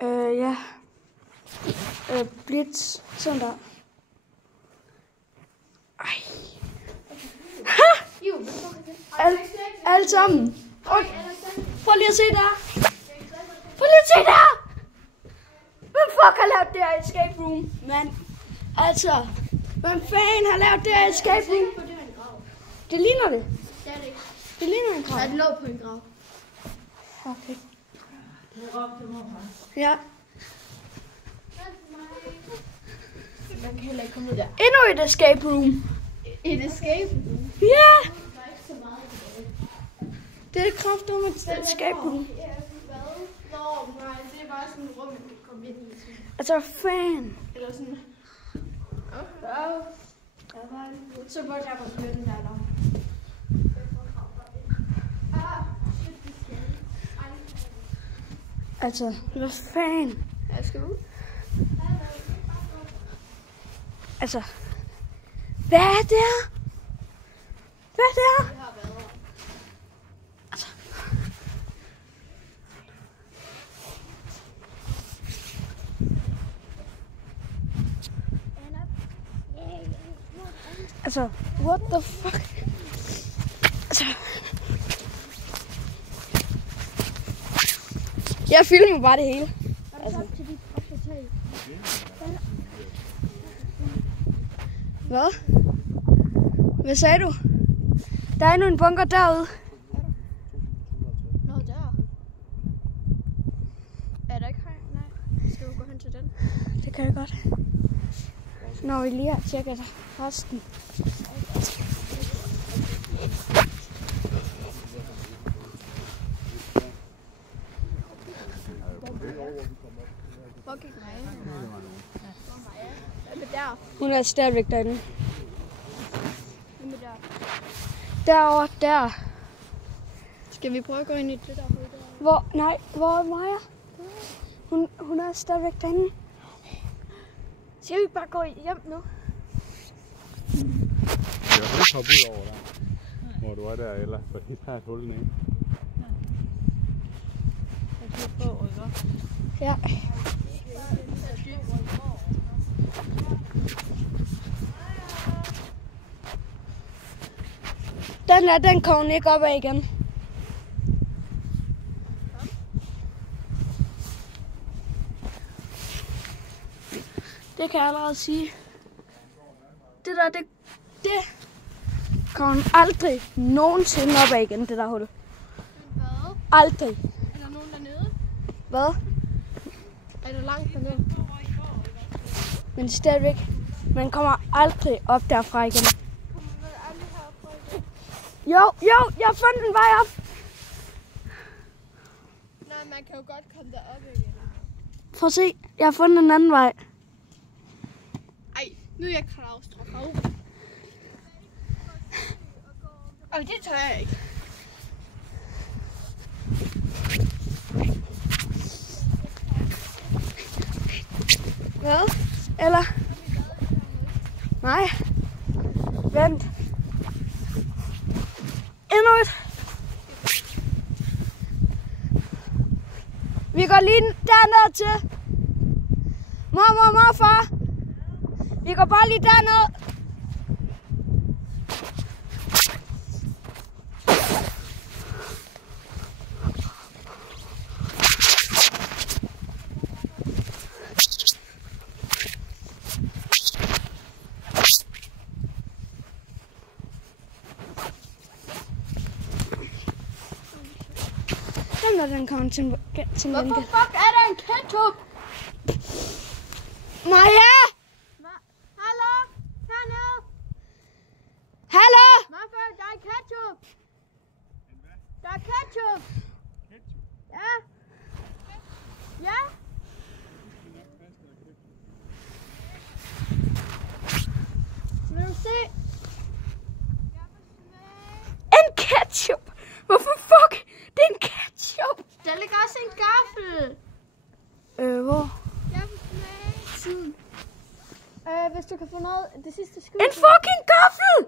Ja. Blitz. Sådan der. Ej. Ha! Alle sammen. Okay. Prøv lige at se der. Prøv lige at se der. Hvem fuck har lavet det her escape room, mand? Altså, hvem fanden har lavet det her escape room? Det ligner det. Det er det ikke. Det ligner en grav. Ja, det lå på en grav. Okay. Ja. Man kan heller ikke komme ud der. Endnu et escape room. Et escape room? Ja. Der er ikke så meget tilbage. Det er kraft om et escape room. Ja, hvad? Nå, nej, det er bare sådan et rum, man kan komme ind i. Altså, fan. Eller sådan. Så burde jeg bare høre den der alarm. Altså, hvad fanden? Jeg skal ud. Altså, hvad er det her? Hvad er det her? Det har været. Altså. Altså, what the fuck? Altså. Jeg filmer bare det hele. Altså. Hvad? Hvad sagde du? Der er endnu en bunker derude. Nå, der. Er der ikke her? Nej. Skal vi gå hen til den? Det kan jeg godt. Når vi lige har tjekket resten. Hvor gik Maja? Hvad der? Hun er stadigvæk derinde. Hvem er der? Derovre, der. Skal vi prøve at gå ind i det der hul der? Hvor er Maja? Hun er stadigvæk derinde. Skal vi bare gå hjem nu? Jeg vil ikke hoppe ud over der, hvor du er der, eller fordi der er et hul nede. Jeg kan få, ikke? Ja. Den kommer hun ikke op af igen. Det kan jeg allerede sige. Det der, det kommer hun aldrig nogensinde op af igen, det der hul. Hvad? Aldrig. Er der nogen dernede? Hvad? Er du langt dernede? Men stadigvæk, man kommer aldrig op derfra igen. Kommer man aldrig herfra igen? Jo, jeg fandt en vej op. Nej, man kan jo godt komme derop igen. Prøv at se, jeg har fundet en anden vej. Ej, nu er jeg klaustrofob. Og det tør jeg ikke. Hvad? Eller? Nej. Vent. Endnu et. Vi går lige derned til. Morfar. Vi går bare lige derned. Den kommer til Hvorfor fuck er der en ketchup? Maja! Hallo? Hernede? Hallo? Hvorfor? Der er ketchup. Der er ketchup. Ja. Ja. Vil du se? En ketchup? Hvorfor fuck? Det er en ketchup. Der ligger også en gaffel. Hvor? Siden. Hvis du kan få noget, det sidste skvis. En fucking gaffel!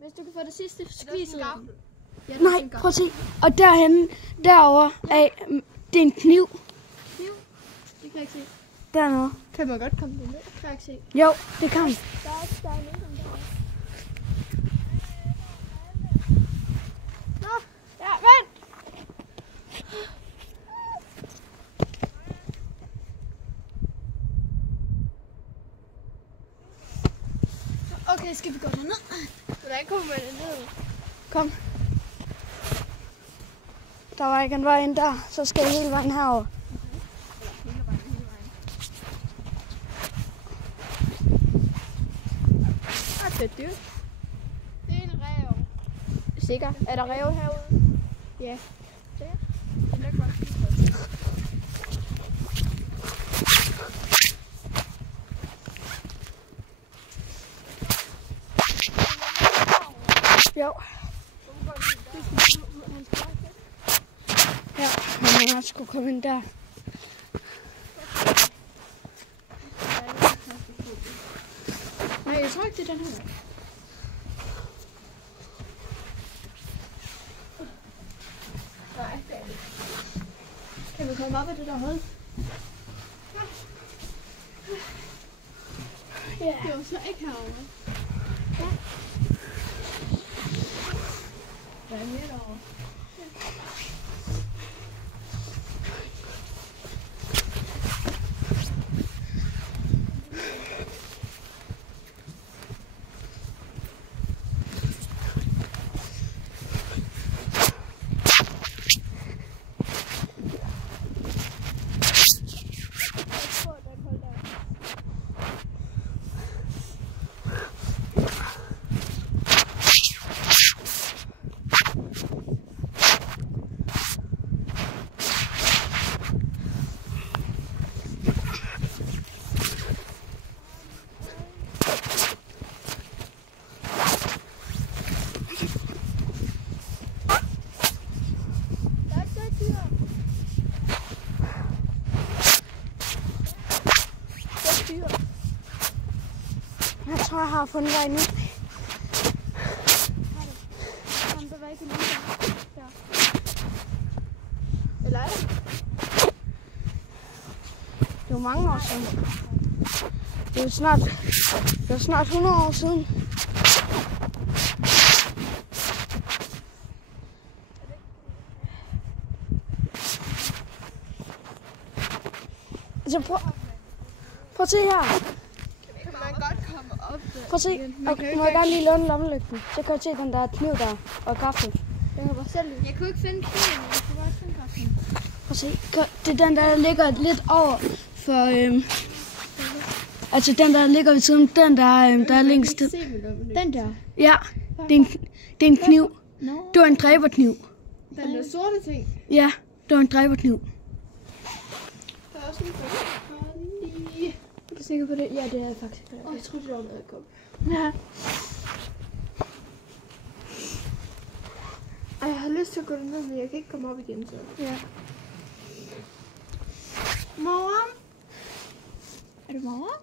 Hvis du kan få det sidste skvis. Ja, Nej, prøv at se. Og derhenne, derovre, af, Det er en kniv. Kniv? Det kan jeg ikke se. Dernede. Kan man godt komme derned? Det kan jeg ikke se. Jo, det kan man. Der er også en der. Nå, ja, vent! Okay, skal vi gå derned? Hvordan kommer man derned? Kom. Der var ikke en vej ind der, så skal jeg hele vejen herover. Hele vejen. Det er dyr. Det er en ræv. Sikker. Er der ræv herude? Ja. Der. Den er godt. Jo. Ja, men han skulle komme ind der. Nej, jeg tror ikke, det er den her. Nej, det er det. Kan vi komme op af det der hul? Ja. Det var så ikke herovre. Ja. Hvad er mere derovre? Jeg tror, jeg har fundet vej nu. Han bevæger ikke lige der. Eller er det? Det var mange år siden. Det var snart 100 år siden. Altså prøv at se her. Kan man godt komme op der? Prøv at se. Og må jeg gerne lige låne lommelygten. Så kan jeg se den der kniv der og gaffel. Jeg kan bare selv. Jeg kunne ikke finde kniven, men jeg kunne godt finde kaffen. Prøv at se. Det er den der ligger lidt over for... altså den der ligger ved siden. Den der er længst. Den der? Ja. Det er en kniv. No. Det var en dræberkniv. Den der sorte ting. Ja, det var en dræberkniv. Der er også en bøge. Er du sikker på det? Ja, det er jeg faktisk. Jeg tror, det var med at komme. Ja. Ej, jeg har lyst til at gå derned, men jeg kan ikke komme op igen. Så. Ja. Mor? Er det mor?